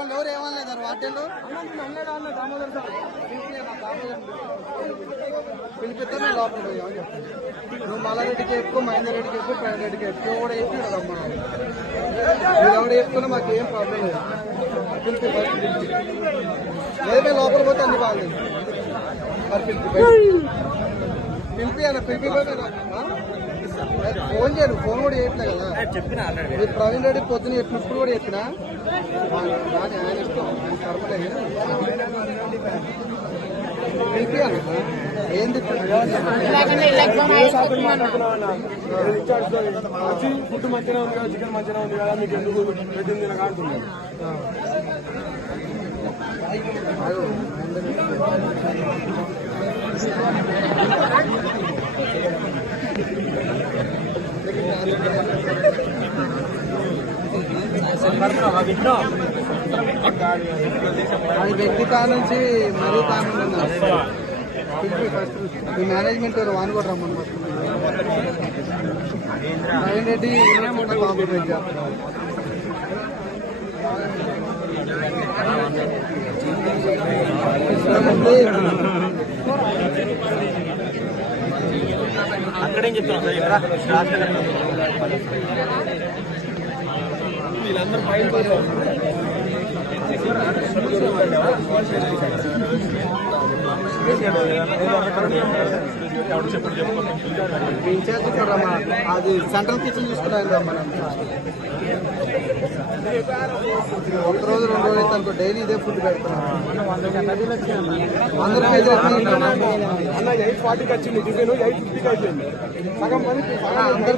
అరే మిమ్మల్ని ఎవరు ఏమనలేదారు? వాటిల్లో పిలిపిస్తాను లోపల పోయామని నువ్వు మల్లారెడ్డికి ఎక్కువ మహేందర్ రెడ్డికి ఎక్కువ ప్రవీణ్ రెడ్డికి ఎక్కువ కూడా చెప్పి అమ్మ మీరు ఎవరు చెప్తున్నా మాకు ఏం ప్రాబ్లం లేదు. పిలిపి ఫస్ట్ పిలిపి లేదు లోపల పోతే అన్ని బాగుంది మరి పిలిపి పిలిపి అన్న పిలిపి పోతే ఫోన్ చేయరు ఫోన్ కూడా చేయట్లే కదా. చెప్పిన ప్రవీణ్ రెడ్డి పొద్దున చెప్పినప్పుడు కూడా చెప్పిన? ఆయన ఇష్టం ఏంది వచ్చి ఫుడ్ మంచిగా ఉంది కదా చికెన్ మంచిగా ఉంది కదా మీకు ఎందుకు పెట్టింది అది వ్యక్తి కా నుంచి మరీ తాను ఈ మేనేజ్మెంట్ వాన్ కూడా రమ్మని ఫస్ట్. రెడ్డి కాంప్లిమెంట్ అక్కడేం చెప్తున్నాం సార్? ఇక్కడ వీళ్ళందరూ అది సెంట్రల్ కిచెన్ చూసుకున్నారు మనం. ఒక రోజు రెండు రోజులు అయితే అనుకో డైలీ ఇదే ఫుడ్ రూపాయలు అన్న ఎయిట్ ఫార్టీకి వచ్చింది టిఫిన్ ఎయిట్ ఫిఫ్టీకి అయిపోయింది సగం మంది అందరు